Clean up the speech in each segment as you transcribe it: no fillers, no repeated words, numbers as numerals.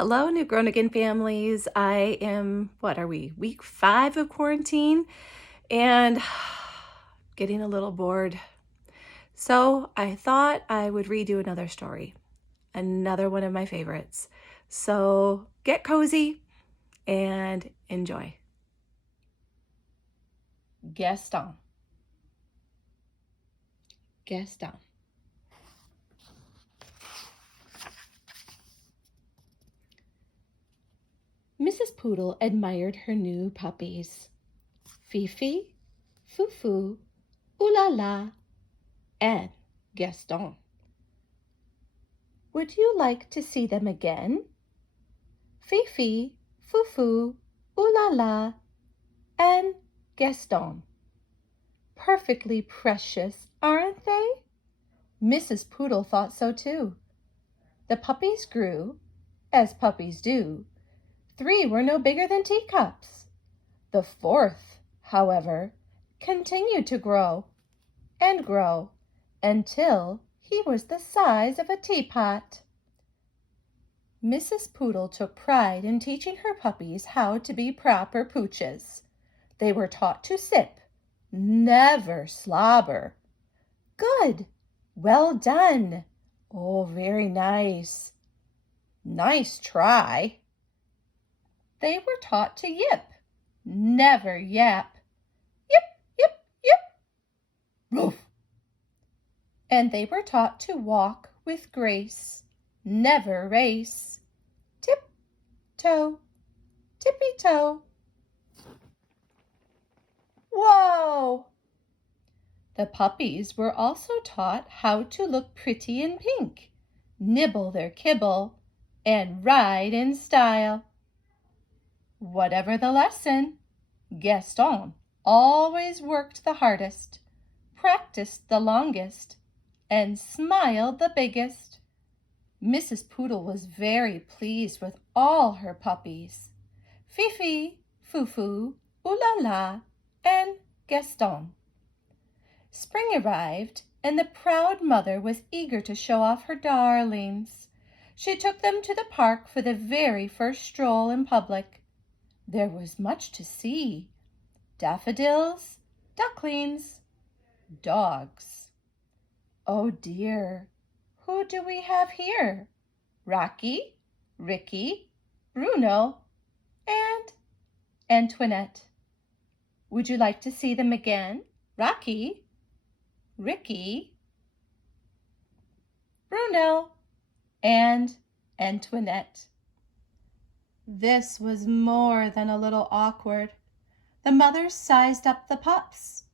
Hello, New Grown Again families. I am, what are we, week 5 of quarantine and getting a little bored. So I thought I would read you another story, another one of my favorites. So get cozy and enjoy. Gaston. Gaston. Mrs. Poodle admired her new puppies, Fifi, Fufu, Ooh La La, and Gaston. Would you like to see them again? Fifi, Fufu, Ooh La La, and Gaston. Perfectly precious, aren't they? Mrs. Poodle thought so too. The puppies grew, as puppies do. 3 were no bigger than teacups. The 4th, however, continued to grow and grow until he was the size of a teapot. Mrs. Poodle took pride in teaching her puppies how to be proper pooches. They were taught to sip, never slobber. Good! Well done! Oh, very nice. Nice try. They were taught to yip, never yap. Yip, yip, yip. Roof. And they were taught to walk with grace, never race. Tip, toe, tippy toe. Whoa! The puppies were also taught how to look pretty in pink, nibble their kibble, and ride in style. Whatever the lesson, Gaston always worked the hardest, practiced the longest, and smiled the biggest. Mrs. Poodle was very pleased with all her puppies, Fifi, Fufu, Ooh La La, and Gaston. Spring arrived, and the proud mother was eager to show off her darlings. She took them to the park for the very first stroll in public. There was much to see: daffodils, ducklings, dogs. Oh dear, who do we have here? Rocky, Ricky, Bruno, and Antoinette. Would you like to see them again? Rocky, Ricky, Bruno, and Antoinette. This was more than a little awkward. The mothers sized up the pups.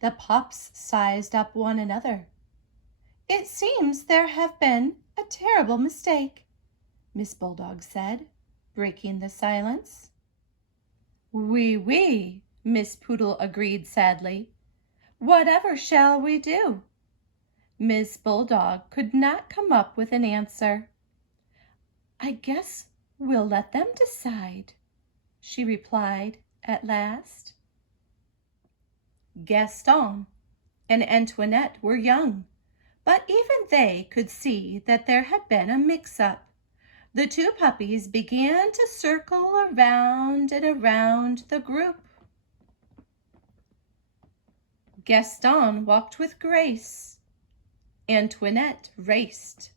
The pups sized up one another. It seems there have been a terrible mistake, Miss Bulldog said, breaking the silence. Oui, oui, Miss Poodle agreed sadly. Whatever shall we do? Miss Bulldog could not come up with an answer. I guess we'll let them decide, she replied at last. Gaston and Antoinette were young, but even they could see that there had been a mix-up. The 2 puppies began to circle around and around the group. Gaston walked with grace. Antoinette raced.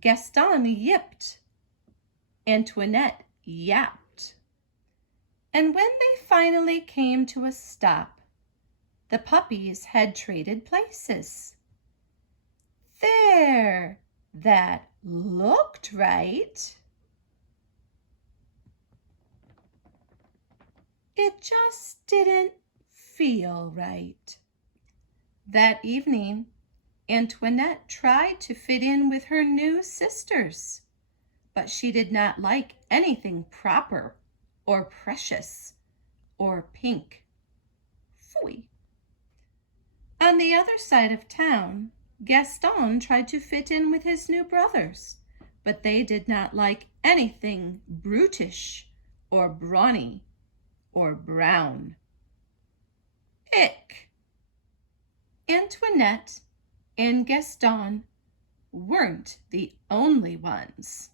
Gaston yipped. Antoinette yapped. And when they finally came to a stop, the puppies had traded places. There, that looked right. It just didn't feel right. That evening, Antoinette tried to fit in with her new sisters, but she did not like anything proper or precious or pink. Phooey. On the other side of town, Gaston tried to fit in with his new brothers, but they did not like anything brutish or brawny or brown. Ick! Antoinette and Gaston weren't the only ones.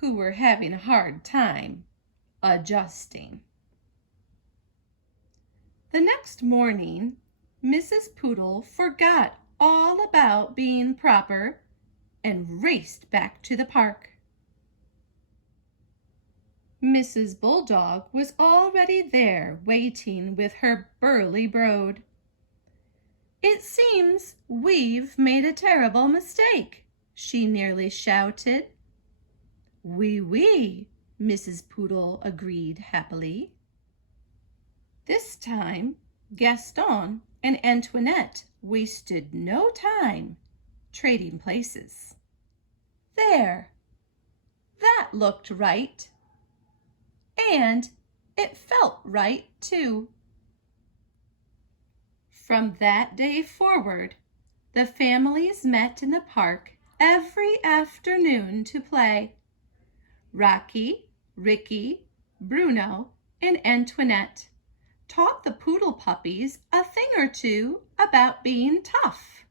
who were having a hard time adjusting. The next morning, Mrs. Poodle forgot all about being proper and raced back to the park. Mrs. Bulldog was already there waiting with her burly brood. "It seems we've made a terrible mistake," she nearly shouted. "Oui, oui," Mrs. Poodle agreed happily. This time, Gaston and Antoinette wasted no time trading places. There, that looked right. And it felt right, too. From that day forward, the families met in the park every afternoon to play. Rocky, Ricky, Bruno, and Antoinette taught the poodle puppies a thing or two about being tough.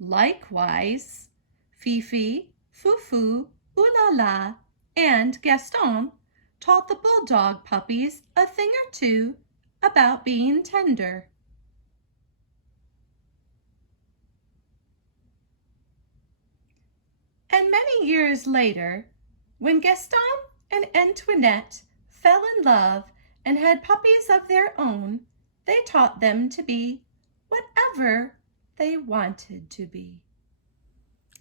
Likewise, Fifi, Fufu, Oolala, and Gaston taught the bulldog puppies a thing or two about being tender. And many years later, when Gaston and Antoinette fell in love and had puppies of their own, they taught them to be whatever they wanted to be.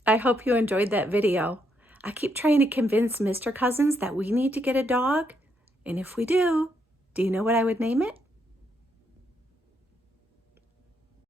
I hope you enjoyed that video. I keep trying to convince Mr. Cousins that we need to get a dog. And if we do you know what I would name it?